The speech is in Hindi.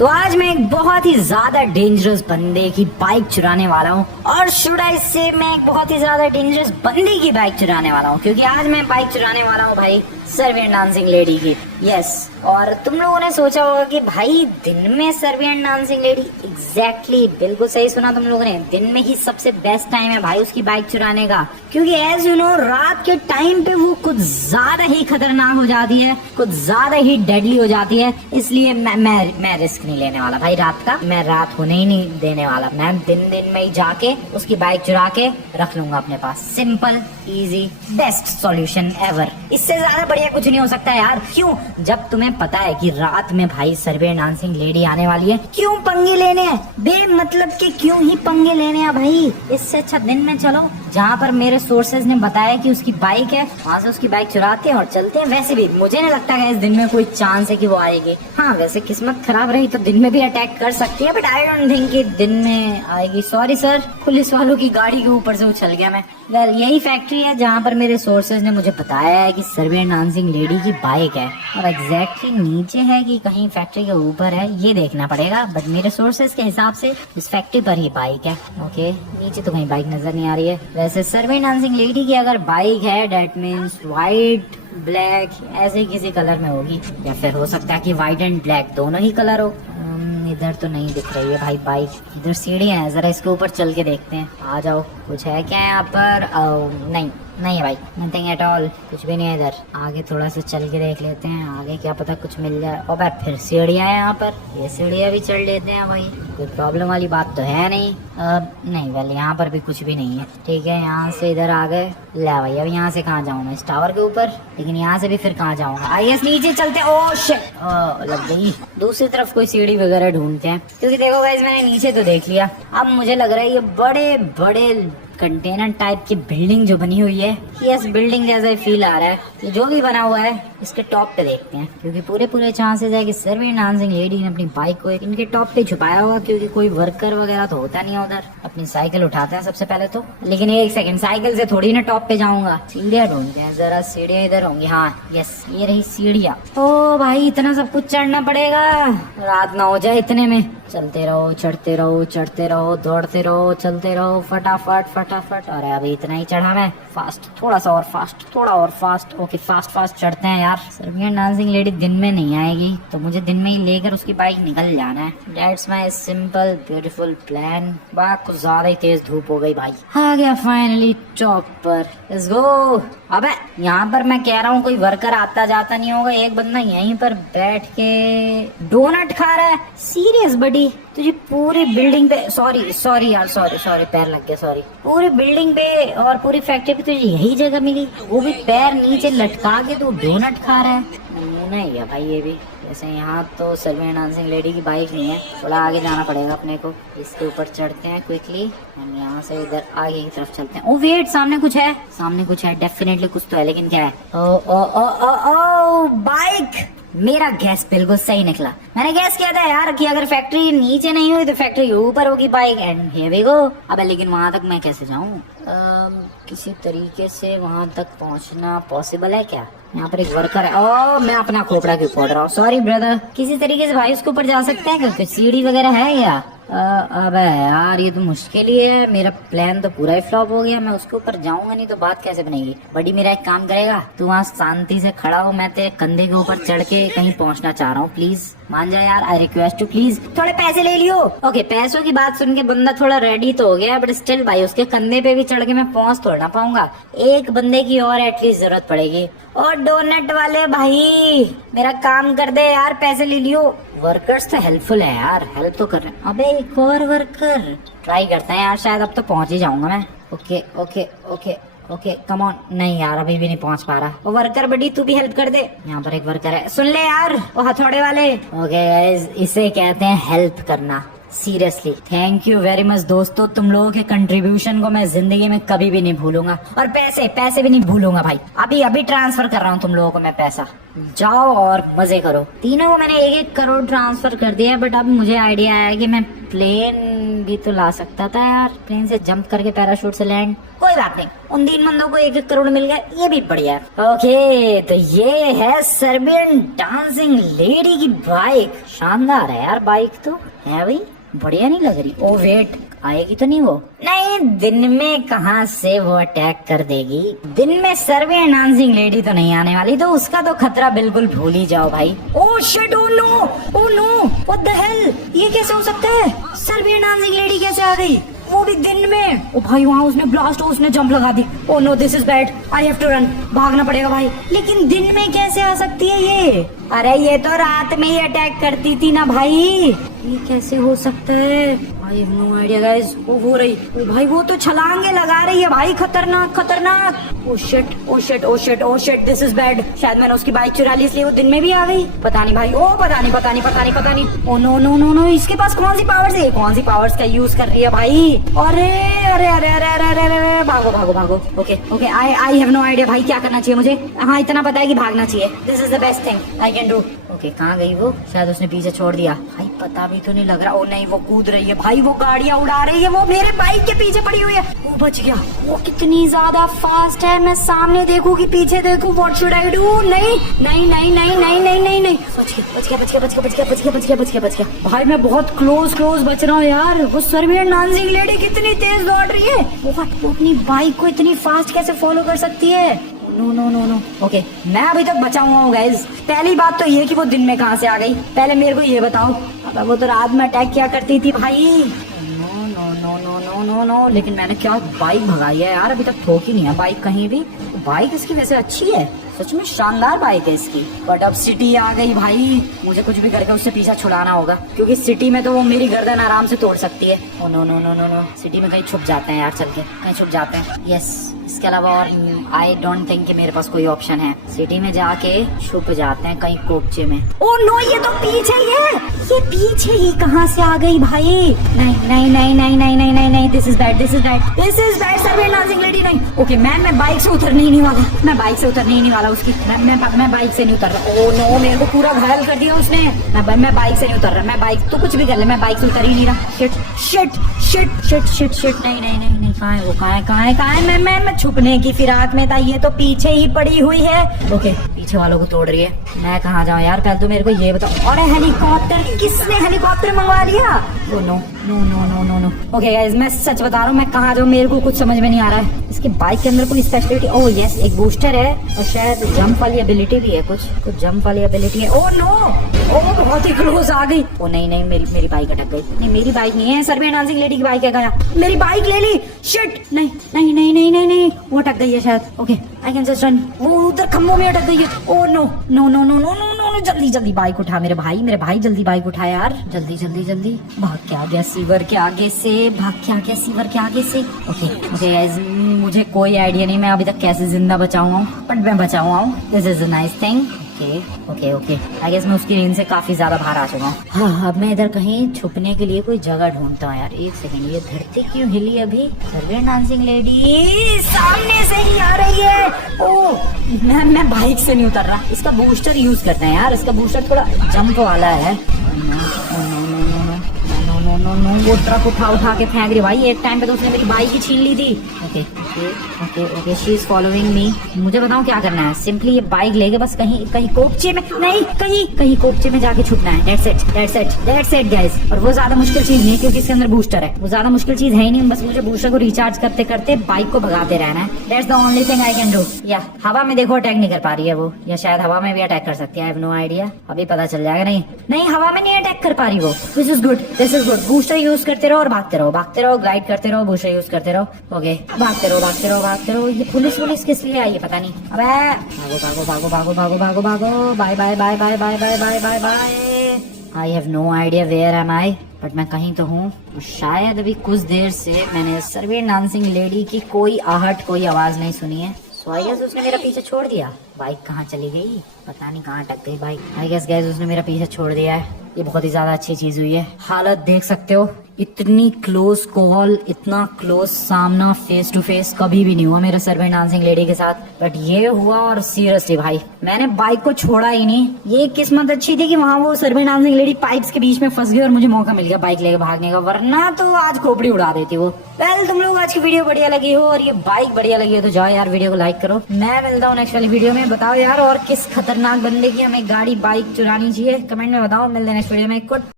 तो आज मैं एक बहुत ही ज्यादा डेंजरस बंदे की बाइक चुराने वाला हूँ, और शुड आई से मैं एक बहुत ही ज्यादा डेंजरस बंदे की बाइक चुराने वाला हूँ, क्योंकि आज मैं बाइक चुराने वाला हूँ भाई सर्बियन डांसिंग लेडी की। यस, और तुम लोगों ने सोचा होगा कि भाई दिन में सर्बियन डांसिंग लेडी, एग्जैक्टली बिल्कुल सही सुना तुम लोगों ने, दिन में ही सबसे बेस्ट टाइम है भाई उसकी बाइक चुराने का, क्योंकि एज यू नो रात के टाइम पे वो कुछ ज्यादा ही खतरनाक हो जाती है, कुछ ज्यादा ही डेडली हो जाती है। इसलिए मैं रिस्क नहीं लेने वाला भाई रात का, मैं रात होने ही नहीं देने वाला। मैं दिन में ही जाके उसकी बाइक चुरा के रख लूंगा अपने पास। Simple, easy, best solution ever. इससे ज्यादा बढ़िया कुछ नहीं हो सकता यार। क्यों? जब तुम्हें पता है कि रात में भाई सर्बियन डांसिंग लेडी आने वाली है, क्यों पंगे लेने हैं बेमतलब के? क्यों ही पंगे लेने हैं भाई? इससे अच्छा दिन में चलो जहाँ पर मेरे सोर्सेज ने बताया कि उसकी बाइक है, वहाँ से उसकी बाइक चुराते हैं और चलते हैं। वैसे भी मुझे नहीं लगता है इस दिन में कोई चांस है कि वो आएगी। हाँ, वैसे किस्मत खराब रही तो दिन में भी अटैक कर सकती है, बट आई डोंट थिंक कि दिन में आएगी। सॉरी सर, पुलिस वालों की गाड़ी के ऊपर से उछल गया मैं। वेल, यही फैक्ट्री है जहाँ पर मेरे सोर्सेज ने मुझे बताया है कि सर्बियन डांसिंग लेडी की बाइक है, और एग्जैक्टली नीचे है कि कहीं फैक्ट्री के ऊपर है ये देखना पड़ेगा, बट मेरे सोर्सेज के हिसाब से इस फैक्ट्री पर ही बाइक है। ओके, नीचे तो कहीं बाइक नजर नहीं आ रही है। वैसे सर्बियन डांसिंग लेडी की अगर बाइक है डेट मीन्स व्हाइट ब्लैक ऐसे किसी कलर में होगी, या फिर हो सकता है कि व्हाइट एंड ब्लैक दोनों ही कलर हो। इधर तो नहीं दिख रही है भाई बाइक, इधर सीढ़ियां हैं, जरा इसके ऊपर चल के देखते हैं। आ जाओ, कुछ है क्या यहाँ पर? नहीं है भाई, नथिंग एट ऑल, कुछ भी नहीं है इधर। आगे थोड़ा सा चल के देख लेते हैं, आगे क्या पता कुछ मिल जाए। और भाई फिर सीढ़ियां हैं यहाँ पर, ये सीढ़ियां भी चढ़ लेते हैं भाई, कोई प्रॉब्लम वाली बात तो है नहीं। नहीं, वेल यहाँ पर भी कुछ भी नहीं है। ठीक है, यहाँ से इधर आ गए। ले भाई, अब यहाँ से कहाँ जाऊँ मैं? इस टावर के ऊपर, लेकिन यहाँ से भी फिर कहाँ जाऊँगा? आई एस नीचे चलते। ओह शिट, लग गई। दूसरी तरफ कोई सीढ़ी वगैरह ढूंढते हैं, क्योंकि देखो गाइस मैंने नीचे तो देख लिया, अब मुझे लग रहा है ये बड़े बड़े कंटेनर टाइप की बिल्डिंग जो बनी हुई है, यस बिल्डिंग जैसा ही फील आ रहा है। ये जो भी बना हुआ है इसके टॉप पे देखते हैं, क्योंकि पूरे चांसेस है कि सर्बियन डांसिंग लेडी ने अपनी बाइक को इनके टॉप पे छुपाया होगा, क्योंकि कोई वर्कर वगैरह तो होता नहीं है उधर। अपनी साइकिल उठाते हैं सबसे पहले तो, लेकिन एक सेकंड, साइकिल से थोड़ी ना टॉप पे जाऊंगा। सीढ़ियाँ ढूंढते हैं जरा, सीढ़ियाँ इधर होंगी। हाँ यस, ये रही सीढ़ियाँ। ओ भाई, इतना सब कुछ चढ़ना पड़ेगा, रात ना हो जाए इतने में। चलते रहो, चढ़ते रहो, चढ़ते रहो, दौड़ते रहो, चलते रहो, फटाफट फटाफट। अरे अभी इतना ही चढ़ा मैं, फास्ट, थोड़ा सा और फास्ट, थोड़ा और फास्ट। ओके, फास्ट चढ़ते हैं यार। सर्बियन डांसिंग लेडी दिन में नहीं आएगी, तो मुझे दिन में ही लेकर उसकी बाइक निकल जाना है। That's my simple beautiful plan. बात कुछ ज्यादा ही तेज धूप हो गई भाई। आ गया फाइनली टॉप पर, लेट्स गो। अबे यहाँ पर मैं कह रहा हूँ कोई वर्कर आता जाता नहीं होगा, एक बंदा यहीं पर बैठ के डोनट खा रहा है। सीरियस बडी, तुझे पूरी बिल्डिंग पे, सॉरी यार, सॉरी पैर लग गया, सॉरी। पूरी बिल्डिंग पे और पूरी फैक्ट्री पे तुझे यही जगह मिली, वो भी पैर नीचे लटका के तू डोनट खा रहा है। नमूना ही है भाई ये भी। जैसे यहाँ तो सर्बियन डांसिंग लेडी की बाइक नहीं है, थोड़ा आगे जाना पड़ेगा अपने को। इसके ऊपर चढ़ते हैं क्विकली, हम यहाँ से इधर आगे की तरफ चलते हैं। ओ वेट, सामने कुछ है, सामने कुछ है, डेफिनेटली कुछ तो है, लेकिन क्या है? ओ बाइक। मेरा गैस बिल्कुल सही निकला। मैंने गैस किया था यार कि अगर फैक्ट्री नीचे नहीं हुई तो फैक्ट्री ऊपर होगी bike, and here we go. अबे लेकिन वहां तक मैं कैसे जाऊं? किसी तरीके से वहां तक पहुंचना पॉसिबल है क्या? यहाँ पर एक वर्कर है। ओ, मैं अपना खोपड़ा क्यों फोड़ रहा हूँ? Sorry brother. किसी तरीके से भाई उसके ऊपर जा सकते हैं क्या? कोई सीढ़ी वगैरह है या? अबे यार ये तो मुश्किल ही है, मेरा प्लान तो पूरा ही फ्लॉप हो गया। मैं उसके ऊपर जाऊंगा नहीं तो बात कैसे बनेगी? बड़ी, मेरा एक काम करेगा, तू वहाँ शांति से खड़ा हो, मैं तेरे कंधे के ऊपर चढ़ के कहीं पहुंचना चाह रहा हूँ, प्लीज मान जा यार, आई रिक्वेस्ट यू प्लीज। थोड़े पैसे ले लियो। ओके, पैसों की बात सुन के बंदा थोड़ा रेडी तो हो गया, बट स्टिल भाई उसके कंधे पे भी चढ़ के मैं पहुंच थोड़ा ना पाऊंगा। एक बंदे की और एटलीस्ट जरूरत पड़ेगी। और डोनट वाले भाई मेरा काम कर दे यार, पैसे ले लियो। वर्कर्स तो हेल्पफुल है यार, हेल्प तो कर रहे हैं। अबे एक और वर्कर, ट्राई करते हैं यार, शायद अब तो पहुंच ही जाऊंगा मैं। Okay come on. नहीं यार, अभी भी नहीं पहुंच पा रहा। वो वर्कर बड़ी, तू भी हेल्प कर दे। यहाँ पर एक वर्कर है, सुन ले यार, वो हथौड़े वाले। ओके गाइस, इसे कहते हैं हेल्प करना। Seriously thank you very much दोस्तों, तुम लोगों के कंट्रीब्यूशन को मैं जिंदगी में कभी भी नहीं भूलूंगा, और पैसे भी नहीं भूलूंगा भाई। अभी ट्रांसफर कर रहा हूँ तुम लोगों को मैं पैसा, जाओ और मजे करो। तीनों को मैंने 1-1 करोड़ ट्रांसफर कर दिया, बट अब मुझे आइडिया आया कि मैं प्लेन भी तो ला सकता था यार, प्लेन से जंप करके पैराशूट से लैंड। कोई बात नहीं, उन 3 बंदों को 1-1 करोड़ मिल गया, ये भी बढ़िया है। ओके, तो ये है सर्बियन डांसिंग लेडी की बाइक। शानदार है यार बाइक तो, है भाई, बढ़िया नहीं लग रही। ओ वेट, आएगी तो नहीं वो? नहीं, दिन में कहाँ से वो अटैक कर देगी। दिन में सर्बियन डांसिंग लेडी तो नहीं आने वाली, तो उसका तो खतरा बिल्कुल भूल ही जाओ भाई। Oh shit, oh no, oh no, what the hell, ये कैसे हो सकता है? सर्बियन डांसिंग लेडी कैसे आ गई, वो भी दिन में? ओ भाई, वहाँ उसने ब्लास्ट, उसने जंप लगा दी। Oh no, this is bad, I have to run, भागना पड़ेगा भाई। लेकिन दिन में कैसे आ सकती है ये? अरे ये तो रात में ही अटैक करती थी ना भाई, ये कैसे हो सकता है? I have no idea guys. वो हो रही, ओ भाई वो तो छलांगे लगा रही है भाई, खतरनाक खतरनाक। ओ shit, O shit, O shit, oh shit, this is bad. शायद मैंने उसकी बाइक चुरा ली, इसलिए वो दिन में भी आ गई। पता नहीं भाई, ओ पता नहीं, पता नहीं, पता नहीं, पता नहीं। Oh no no no no, इसके पास कौन सी पावर्स है? कौन सी पावर्स का यूज कर रही है भाई? अरे अरे अरे अरे अरे अरे अरे, भागो भागो भागो। Okay okay, I have no idea भाई, क्या करना चाहिए मुझे? हाँ, इतना पता है कि भागना चाहिए। This is the best thing I can do. Okay, कहाँ गई वो? शायद उसने पीछे छोड़ दिया भाई, पता भी तो नहीं लग रहा। ओ नहीं, वो कूद रही है भाई, वो गाड़ियां उड़ा रही है, वो मेरे बाइक के पीछे पड़ी हुई है। वो बच गया, वो कितनी ज्यादा फास्ट है। मैं सामने देखूं कि पीछे देखूं? What should I do? नहीं नहीं नहीं नहीं नहीं नहीं नहीं नहीं, बच गया बच गया बच गया बच गया बच गया बच गया बच गया बच गया बच गया भाई, मैं बहुत क्लोज बच रहा हूँ यार। वो सर्बियन डांसिंग लेडी कितनी तेज दौड़ रही है, वो अपनी बाइक को इतनी फास्ट कैसे फॉलो कर सकती है? No no no no. Okay, मैं अभी तक बचा हुआ हूँ गाइज। पहली बात तो ये कि वो दिन में कहाँ से आ गई, पहले मेरे को ये बताओ। अब वो तो रात में अटैक क्या करती थी भाई। No no no no no no no, लेकिन मैंने क्या बाइक भगाई है यार, अभी तक ठोकी नहीं है बाइक कहीं भी। बाइक इसकी वैसे अच्छी है, सच में शानदार बाइक है इसकी। बट अब सिटी आ गई भाई, मुझे कुछ भी करके उससे पीछा छुड़ाना होगा, क्योंकि सिटी में तो वो मेरी गर्दन आराम से तोड़ सकती है। Oh no no no no no, city में कहीं छुप जाते हैं यार, चल के कहीं छुप जाते हैं। यस, इसके अलावा और आई डोंट थिंक कि मेरे पास कोई ऑप्शन है। सिटी में जाके छुप जाते हैं कहीं कोपचे में। ओ नो, ये तो पीछे ही है, ये पीछे ही कहाँ से आ गई भाई? नहीं नहीं नहीं नहीं नहीं नहीं नहीं नहीं, this is bad, this is bad, this is bad. Serbian dancing lady नहीं। ओके, मैं बाइक से उतरने ही नहीं वाला, मैं बाइक से उतरने ही नहीं वाला उसकी। मैं बाइक से नहीं उतर रहा। ओ नो, मेरे को पूरा घायल कर दिया उसने। मैं बाइक से नहीं उतर रहा, मैं बाइक तो कुछ भी कर ले, मैं बाइक से उतर ही नहीं रहा। Shit shit shit shit shit shit, नहीं नहीं नहीं नहीं, कहाँ है वो, कहाँ है कहाँ है कहाँ है? मैं छुपने की फिराक में था, ये तो पीछे ही पड़ी हुई है। ओके, पीछे वालों को तोड़ रही है, मैं कहाँ जाऊँ यार? पहले तो मेरे को ये बताओ। अरे हेलीकॉप्टर, किसने हेलीकॉप्टर मंगवा लिया? Oh no no no no no no. Okay guys, मैं सच बता रहा हूँ, मैं कहाँ जाऊँ मेरे को कुछ समझ में नहीं आ रहा है। इसकी बाइक के अंदर कोई स्पेशलिटी? ओह यस, एक बूस्टर है और शायद जंप वाली एबिलिटी भी है, कुछ जंप वाली एबिलिटी है। ओ नो, ओ बहुत ही क्लोज आ गई। ओ नहीं नहीं, मेरी बाइक अटक गई। नहीं, मेरी बाइक नहीं है, सर्बियन डांसिंग लेडी की बाइक है। गया, मेरी बाइक ले ली। शिट, नहीं नहीं नहीं नहीं नहीं नहीं, वो अटक गई है शायद। Okay, I can just run. वो उधर खम्भों में अटक गई है। Oh no no no no no no no, जल्दी जल्दी बाइक उठा मेरे भाई जल्दी बाइक उठा यार, जल्दी जल्दी जल्दी। भाग के आ गया सीवर के आगे से, भाग के आ गया सीवर के आगे से। ओके ओके गाइस, मुझे कोई आइडिया नहीं मैं अभी तक कैसे जिंदा बचा हुआ हूँ, बट मैं बचा हुआ हूँ। This is a nice thing. Okay okay, I guess मैं उसकी रेंज से काफी ज्यादा बाहर आ चुका हूँ। हाँ, अब मैं इधर कहीं छुपने के लिए कोई जगह ढूंढता हूँ यार। एक सेकंड, ये धरती क्यों हिली अभी? सर्बियन डांसिंग लेडी सामने से ही आ रही है। ओ, मैं बाइक से नहीं उतर रहा, इसका बूस्टर यूज करते हैं यार, इसका बूस्टर थोड़ा जंप वाला है। नो, वो ट्रक उठा के फेंक रही भाई। एक टाइम पे तो उसने मेरी बाइक ही छीन ली थी। Okay okay okay okay, she is following me. मुझे बताओ क्या करना है? सिंपली ये बाइक लेके बस कहीं कोपचे में, नहीं कहीं कोपचे में जाके छुपना है। That's it guys. और वो ज्यादा मुश्किल चीज नहीं है, क्योंकि इसके अंदर बूस्टर है। वो ज्यादा मुश्किल चीज है ही नहीं, बस मुझे बूस्टर को रिचार्ज करते करते बाइक को भगाते रहना है। That's the only thing I can do. या हवा में देखो अटैक नहीं कर पा रही है वो, या शायद हवा में भी अटैक कर सकती है। आई हैव नो आइडिया, अभी पता चल जाएगा। नहीं, हवा में नहीं अटैक कर पा रही वो। This is good. Booster use करते रहो और भागते रहो, ग्लाइड करते रहो, बूस्टर यूज करते रहो। ओके, भागते रहो। ये पुलिस किस लिए आई है पता नहीं। अबे भागो। Bye. I have no idea where am I, but मैं कहीं तो हूँ। शायद अभी कुछ देर से मैंने सर्बियन डांसिंग लेडी की कोई आहट, कोई आवाज नहीं सुनी है। सो आई गेस उसने मेरा पीछे छोड़ दिया। बाइक कहाँ चली गई पता नहीं, कहाँ अटक गई बाइक। आई गेस गाइस उसने मेरा पीछे छोड़ दिया है। ये बहुत ही ज्यादा अच्छी चीज हुई है। हालत देख सकते हो इतनी क्लोज कॉल, इतना क्लोज सामना फेस टू फेस कभी भी नहीं हुआ मेरा सर्वेंट डांसिंग लेडी के साथ, बट ये हुआ। और सीरियसली भाई मैंने बाइक को छोड़ा ही नहीं। ये किस्मत अच्छी थी कि वहाँ वो सर्वेंट डांसिंग लेडी पाइप्स के बीच में फंस गई और मुझे मौका मिल गया बाइक लेके भागने का, वरना तो आज खोपड़ी उड़ा देती वो। वेल, तुम लोग आज की वीडियो बढ़िया लगी हो और ये बाइक बढ़िया लगी हो तो जाओ यार वीडियो को लाइक करो। मैं मिलता हूँ नेक्स्ट वाली वीडियो में। बताओ यार और किस खतरनाक बंदे की हमें गाड़ी बाइक चुरानी चाहिए, कमेंट में बताओ। मिलते हैं नेक्स्ट वीडियो में। गुड।